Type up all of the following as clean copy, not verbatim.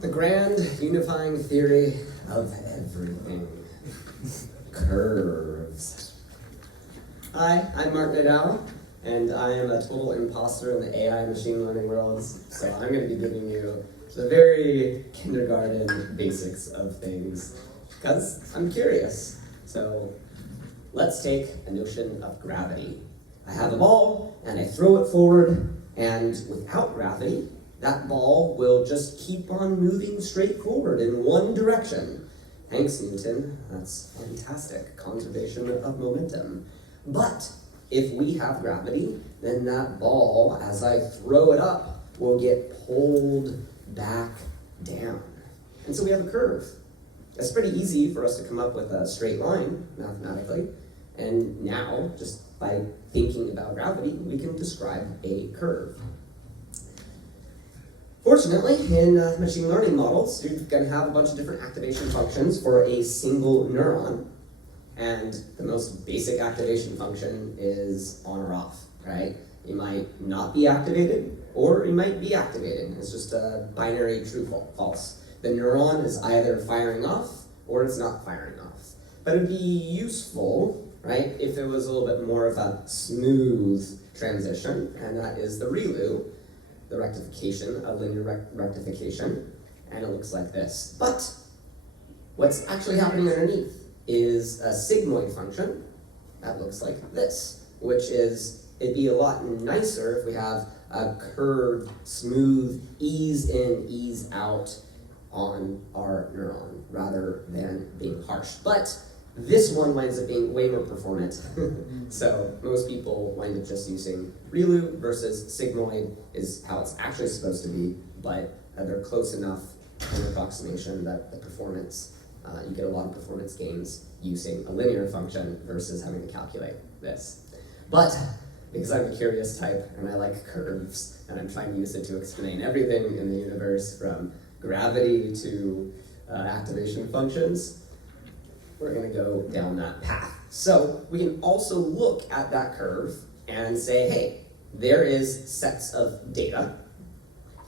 The grand unifying theory of everything. Curves. Hi, I'm Mark Nadal, and I am a total imposter in the AI machine learning worlds, so I'm going to be giving you the very kindergarten basics of things, because I'm curious. So let's take a notion of gravity. I have a ball, and I throw it forward, and without gravity, that ball will just keep on moving straight forward in one direction. Thanks, Newton. That's fantastic. Conservation of momentum. But if we have gravity, then that ball, as I throw it up, will get pulled back down. And so we have a curve. It's pretty easy for us to come up with a straight line mathematically. And now, just by thinking about gravity, we can describe a curve. Fortunately, in machine learning models, you're going to have a bunch of different activation functions for a single neuron. And the most basic activation function is on or off, right? You might not be activated, or you might be activated. It's just a binary true false. The neuron is either firing off, or it's not firing off. But it'd be useful, right, if it was a little bit more of a smooth transition, and that is the ReLU, the rectification, a linear rectification, and it looks like this. But what's actually happening underneath is a sigmoid function that looks like this, which is, it'd be a lot nicer if we have a curved, smooth, ease in, ease out on our neuron, rather than being harsh. But this one winds up being way more performant. So most people wind up just using ReLU versus sigmoid is how it's actually supposed to be, but they're close enough in approximation that the performance, you get a lot of performance gains using a linear function versus having to calculate this. But because I'm a curious type and I like curves, and I'm trying to use it to explain everything in the universe from gravity to activation functions, we're going to go down that path. So we can also look at that curve and say, hey, there is sets of data,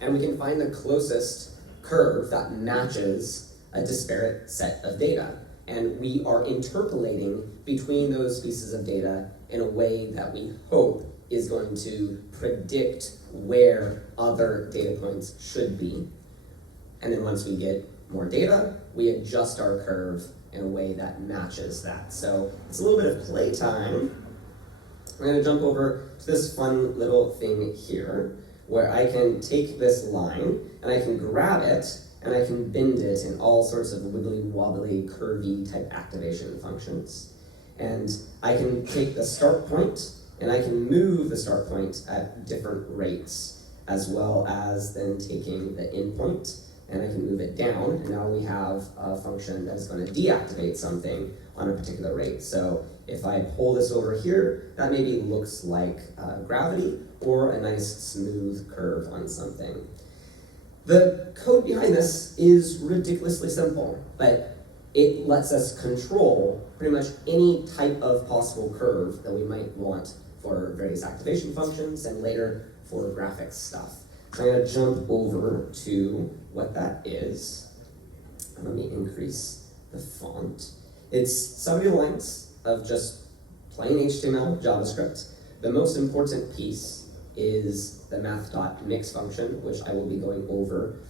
and we can find the closest curve that matches a disparate set of data. And we are interpolating between those pieces of data in a way that we hope is going to predict where other data points should be. And then once we get more data, we adjust our curve in a way that matches that. So it's a little bit of playtime. I'm going to jump over to this fun little thing here, where I can take this line, and I can grab it, and I can bend it in all sorts of wibbly wobbly, curvy type activation functions. And I can take the start point, and I can move the start point at different rates, as well as then taking the end point, and I can move it down, and now we have a function that is going to deactivate something on a particular rate. So if I pull this over here, that maybe looks like gravity, or a nice smooth curve on something. The code behind this is ridiculously simple, but it lets us control pretty much any type of possible curve that we might want for various activation functions and later for graphics stuff. So I'm going to jump over to what that is. Let me increase the font. It's 70 lines of just plain HTML, JavaScript. The most important piece is the math.mix function, which I will be going over.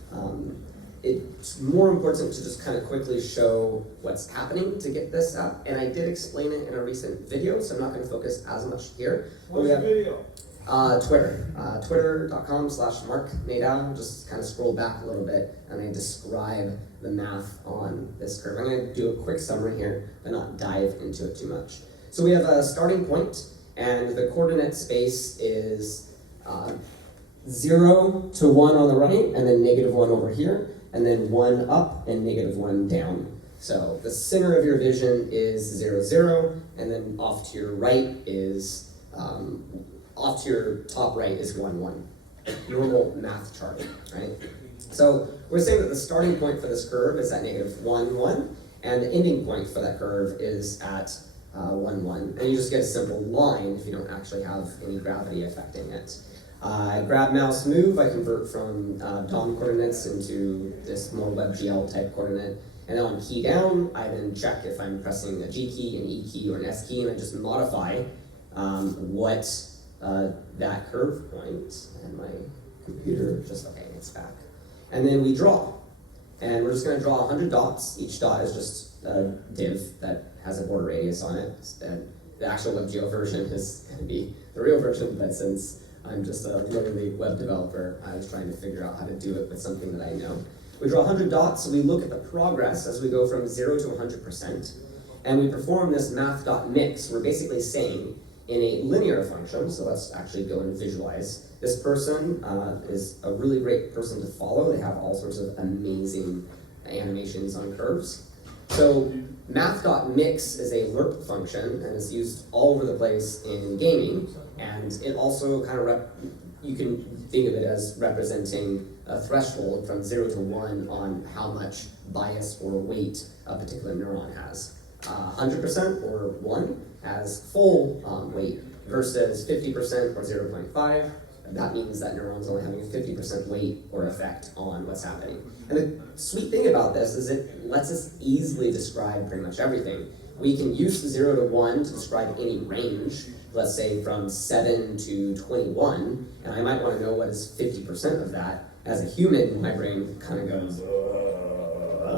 It's more important to just kind of quickly show what's happening to get this up, and I did explain it in a recent video, so I'm not going to focus as much here. What's the video? Twitter. Twitter.com/MarkNadal. Just kind of scroll back a little bit, and I describe the math on this curve. I'm going to do a quick summary here, but not dive into it too much. So we have a starting point, and the coordinate space is 0 to 1 on the right, and then -1 over here, and then 1 up and -1 down. So the center of your vision is 0, 0, and then off to your right is, off to your top right is 1, 1. Normal math chart, right? So we're saying that the starting point for this curve is at -1, 1, and the ending point for that curve is at 1, 1. And you just get a simple line if you don't actually have any gravity affecting it. I grab mouse move, I convert from DOM coordinates into this more WebGL type coordinate. And then on key down, I then check if I'm pressing a G key, an E key, or an S key, and I just modify what that curve point, and my computer just, okay, it's back. And then we draw. And we're just going to draw 100 dots. Each dot is just a div that has a border radius on it. And the actual WebGL version is going to be the real version, but since I'm just a literally web developer, I was trying to figure out how to do it with something that I know. We draw 100 dots, so we look at the progress as we go from 0 to 100%, and we perform this math.mix. We're basically saying, in a linear function, so let's actually go and visualize, this person is a really great person to follow. They have all sorts of amazing animations on curves. So math.mix is a lerp function, and it's used all over the place in gaming, and it also kind of, you can think of it as representing a threshold from 0 to 1 on how much bias or weight a particular neuron has. 100% or 1 has full weight versus 50% or 0.5. That means that neuron's only having a 50% weight or effect on what's happening. And the sweet thing about this is it lets us easily describe pretty much everything. We can use 0 to 1 to describe any range, let's say from 7 to 21, and I might want to know what is 50% of that. As a human, my brain kind of goes,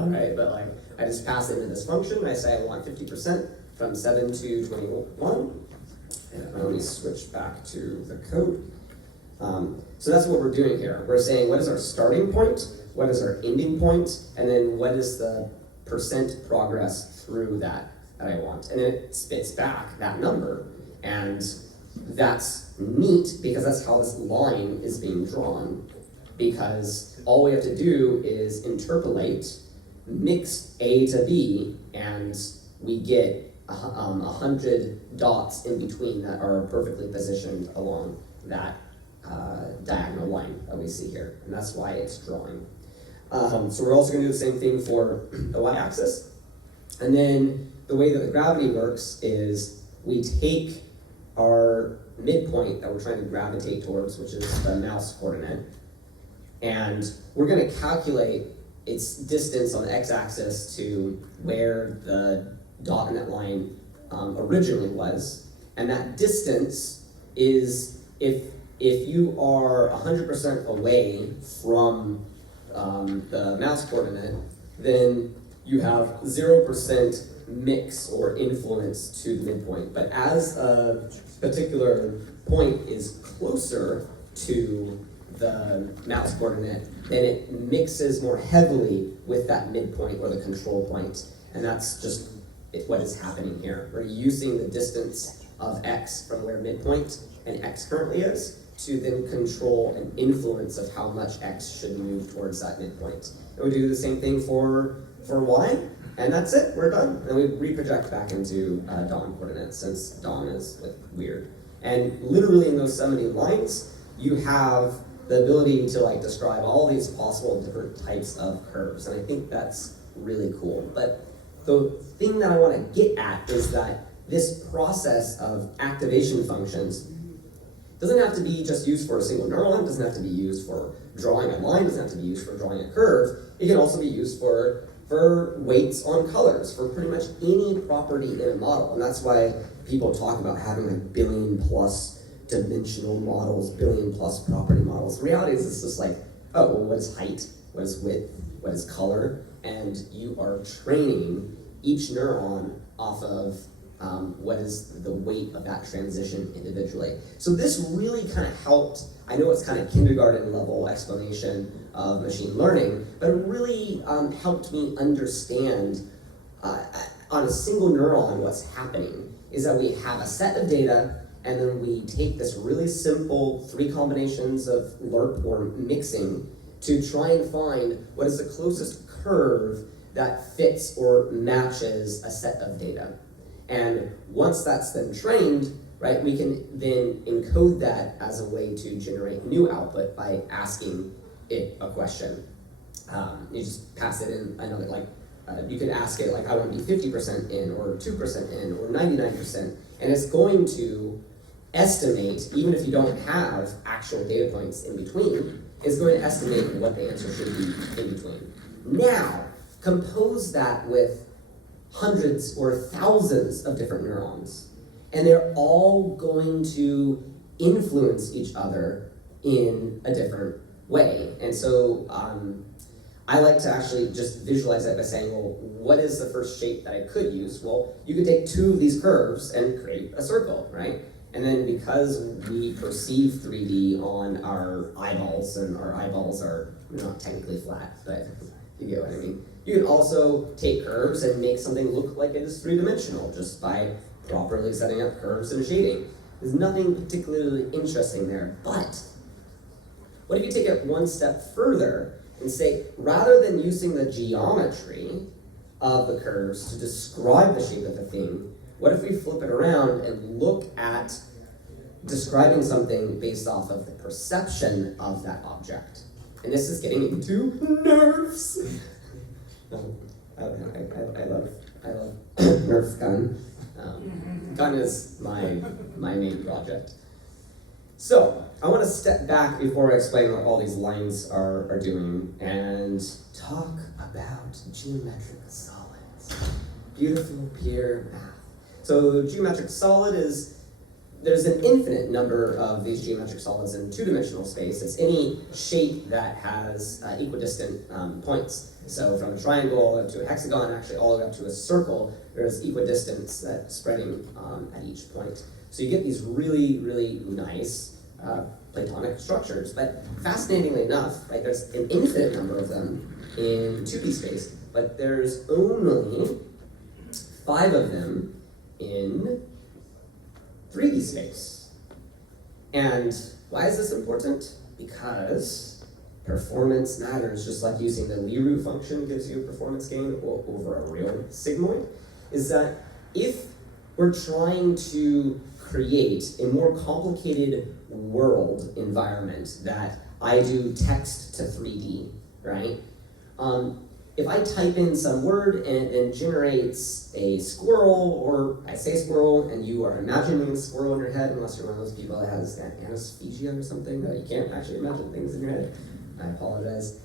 right? But like, I just pass it into this function, and I say I want 50% from 7 to 21, and let me switch back to the code. So that's what we're doing here. We're saying, what is our starting point, what is our ending point, and then what is the percent progress through that I want. And then it spits back that number, and that's neat because that's how this line is being drawn, because all we have to do is interpolate, mix A to B, and we get 100 dots in between that are perfectly positioned along that diagonal line that we see here, and that's why it's drawing. So we're also going to do the same thing for the y-axis, and then the way that the gravity works is we take our midpoint that we're trying to gravitate towards, which is the mouse coordinate, and we're going to calculate its distance on the x-axis to where the dot in that line originally was, and that distance is if you are 100% away from the mouse coordinate, then you have 0% mix or influence to the midpoint. But as a particular point is closer to the mouse coordinate, then it mixes more heavily with that midpoint or the control point. And that's just what is happening here. We're using the distance of x from where midpoint and x currently is to then control an influence of how much x should move towards that midpoint. And we do the same thing for y, and that's it, we're done. And we reproject back into DOM coordinates, since DOM is weird. And literally in those 70 lines, you have the ability to describe all these possible different types of curves, and I think that's really cool. But the thing that I want to get at is that this process of activation functions doesn't have to be just used for a single neuron, doesn't have to be used for drawing a line, doesn't have to be used for drawing a curve. It can also be used for weights on colors, for pretty much any property in a model. And that's why people talk about having like billion-plus dimensional models, billion-plus property models. The reality is it's just like, oh, well, what is height? What is width? What is color? And you are training each neuron off of what is the weight of that transition individually. So this really kind of helped. I know it's kind of kindergarten level explanation of machine learning, but it really helped me understand on a single neuron what's happening is that we have a set of data, and then we take this really simple 3 combinations of lerp or mixing to try and find what is the closest curve that fits or matches a set of data. And once that's then trained, right, we can then encode that as a way to generate new output by asking it a question. You just pass it in another, you could ask it I want to be 50% in, or 2% in, or 99%, and it's going to estimate, even if you don't have actual data points in between, is going to estimate what the answer should be in between. Now, compose that with hundreds or thousands of different neurons, and they're all going to influence each other in a different way. And so I like to actually just visualize that by saying, well, what is the first shape that I could use? Well, you could take two of these curves and create a circle, right? And then because we perceive 3D on our eyeballs, and our eyeballs are not technically flat, but you get what I mean. You can also take curves and make something look like it is three-dimensional just by properly setting up curves and shading. There's nothing particularly interesting there, but what if you take it one step further and say, rather than using the geometry of the curves to describe the shape of the thing, what if we flip it around and look at describing something based off of the perception of that object? And this is getting into nerfs. I love Nerf gun. Gun is my main project. So I want to step back before I explain what all these lines are doing and talk about geometric solids. Beautiful, pure math. So geometric solid is, there's an infinite number of these geometric solids in two-dimensional space. It's any shape that has equidistant points. So from a triangle up to a hexagon, actually all the way up to a circle, there's equidistance that's spreading at each point. So you get these really, really nice Platonic structures. But fascinatingly enough, right, there's an infinite number of them in 2D space, but there's only 5 of them in 3D space. And why is this important? Because performance matters, just like using the Leroux function gives you a performance gain over a real sigmoid, is that if we're trying to create a more complicated world environment that I do text to 3D, right? If I type in some word and it then generates a squirrel, or I say squirrel and you are imagining a squirrel in your head, unless you're one of those people that has anesthesia or something, that you can't actually imagine things in your head, I apologize.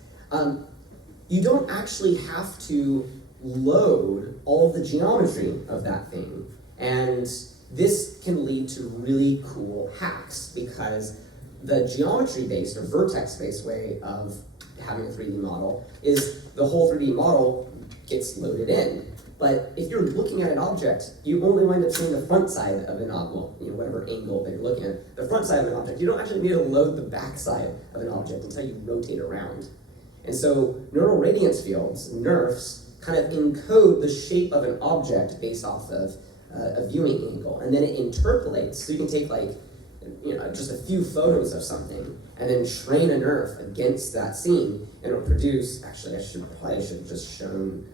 You don't actually have to load all of the geometry of that thing. And this can lead to really cool hacks, because the geometry-based or vertex-based way of having a 3D model is the whole 3D model gets loaded in. But if you're looking at an object, you only wind up seeing the front side of an object, whatever angle that you're looking at, the front side of an object. You don't actually need to load the back side of an object until you rotate around. And so neural radiance fields, NeRFs, kind of encode the shape of an object based off of a viewing angle, and then it interpolates. So you can take just a few photos of something and then train a NeRF against that scene, and it'll produce, actually I should have just shown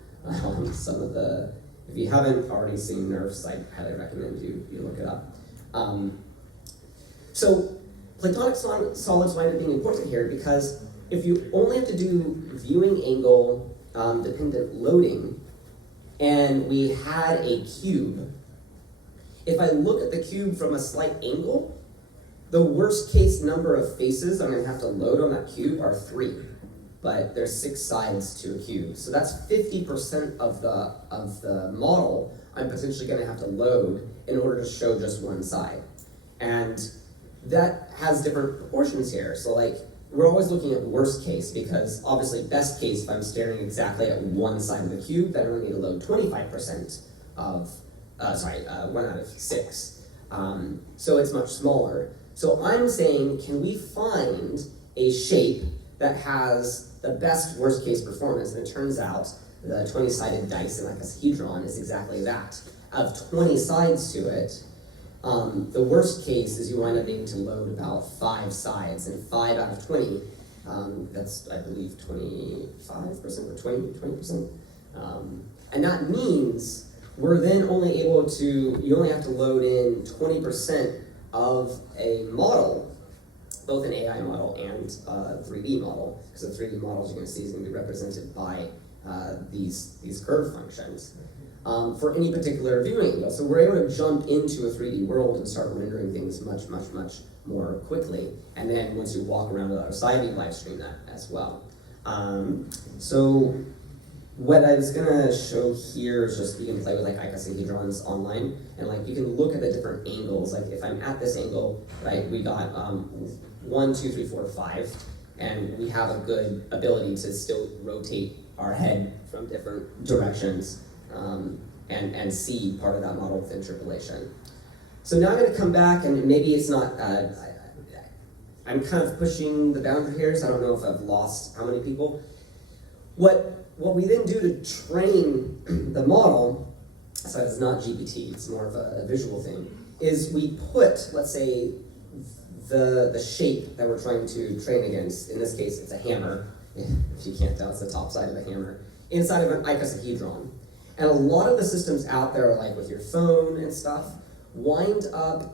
some of the, if you haven't already seen NeRFs, I highly recommend you look it up. So Platonic solids wind up being important here, because if you only have to do viewing angle dependent loading, and we had a cube, if I look at the cube from a slight angle, the worst case number of faces I'm going to have to load on that cube are 3, but there's 6 sides to a cube. So that's 50% of the model I'm potentially going to have to load in order to show just one side. And that has different proportions here. So we're always looking at worst case, because obviously best case, if I'm staring exactly at one side of the cube, then I only need to load 25% of 1 out of 6. So it's much smaller. So I'm saying, can we find a shape that has the best worst case performance? And it turns out the 20-sided dice in icosahedron is exactly that. Of 20 sides to it, the worst case is you wind up needing to load about 5 sides, and 5 out of 20, that's I believe 25% or 20%. And that means we're then only able to, you only have to load in 20% of a model, both an AI model and a 3D model, because the 3D models you're going to see is going to be represented by these curve functions. for any particular viewing angle. So we're able to jump into a 3D world and start rendering things much, much, much more quickly. And then once you walk around to the other side, you live stream that as well. So what I was gonna show here is just you can play with like icosahedrons online, and like you can look at the different angles. Like if I'm at this angle, right, we got 1, 2, 3, 4, 5, and we have a good ability to still rotate our head from different directions and see part of that model with interpolation. So now I'm going to come back, and maybe it's not, I'm kind of pushing the boundary here, so I don't know if I've lost how many people. What we then do to train the model, so it's not GPT, it's more of a visual thing, is we put, let's say, the shape that we're trying to train against, in this case it's a hammer, if you can't tell, it's the top side of a hammer, inside of an icosahedron. And a lot of the systems out there, like with your phone and stuff, wind up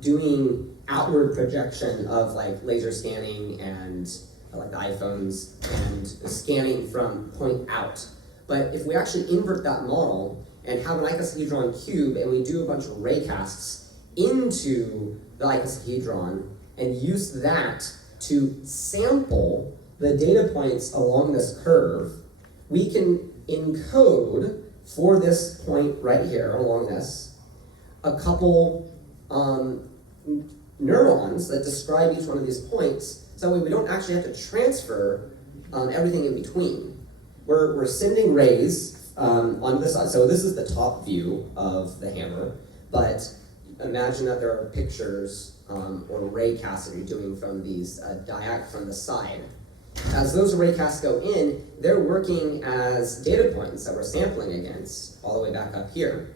doing outward projection of like laser scanning and like the iPhones and scanning from point out. But if we actually invert that model and have an icosahedron cube and we do a bunch of ray casts into the icosahedron and use that to sample the data points along this curve, we can encode for this point right here along this a couple neurons that describe each one of these points, so that way we don't actually have to transfer everything in between. We're sending rays on this side, so this is the top view of the hammer, but imagine that there are pictures or ray casts that you're doing from these from the side. As those ray casts go in, they're working as data points that we're sampling against all the way back up here.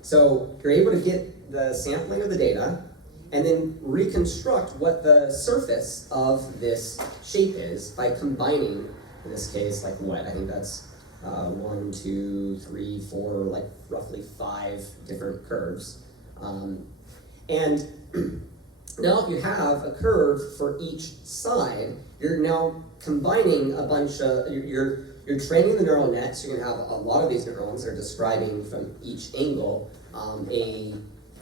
So you're able to get the sampling of the data and then reconstruct what the surface of this shape is by combining, in this case, like what? I think that's 1, 2, 3, 4, like roughly 5 different curves. And now if you have a curve for each side, you're now combining a bunch of, you're training the neural net, so you're gonna have a lot of these neurons that are describing from each angle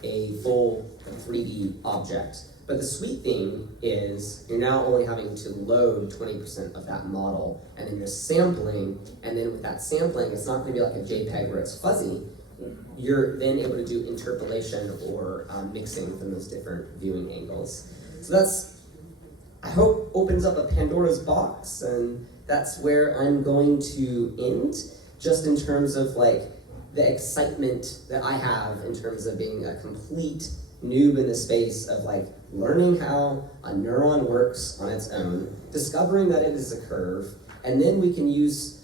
a full 3D object. But the sweet thing is you're now only having to load 20% of that model, and then you're sampling, and then with that sampling, it's not gonna be like a JPEG where it's fuzzy. You're then able to do interpolation or mixing from those different viewing angles. So that's, I hope, opens up a Pandora's box, and that's where I'm going to end, just in terms of like the excitement that I have in terms of being a complete noob in the space of like learning how a neuron works on its own, discovering that it is a curve, and then we can use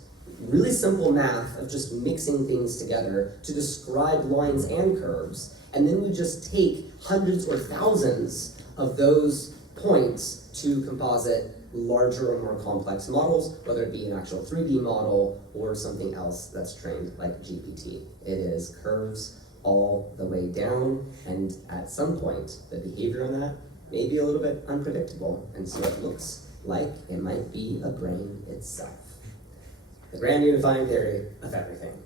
really simple math of just mixing things together to describe lines and curves, and then we just take hundreds or thousands of those points to composite larger or more complex models, whether it be an actual 3D model or something else that's trained like GPT. It is curves all the way down, and at some point, the behavior on that may be a little bit unpredictable, and so it looks like it might be a brain itself. The grand unifying theory of everything.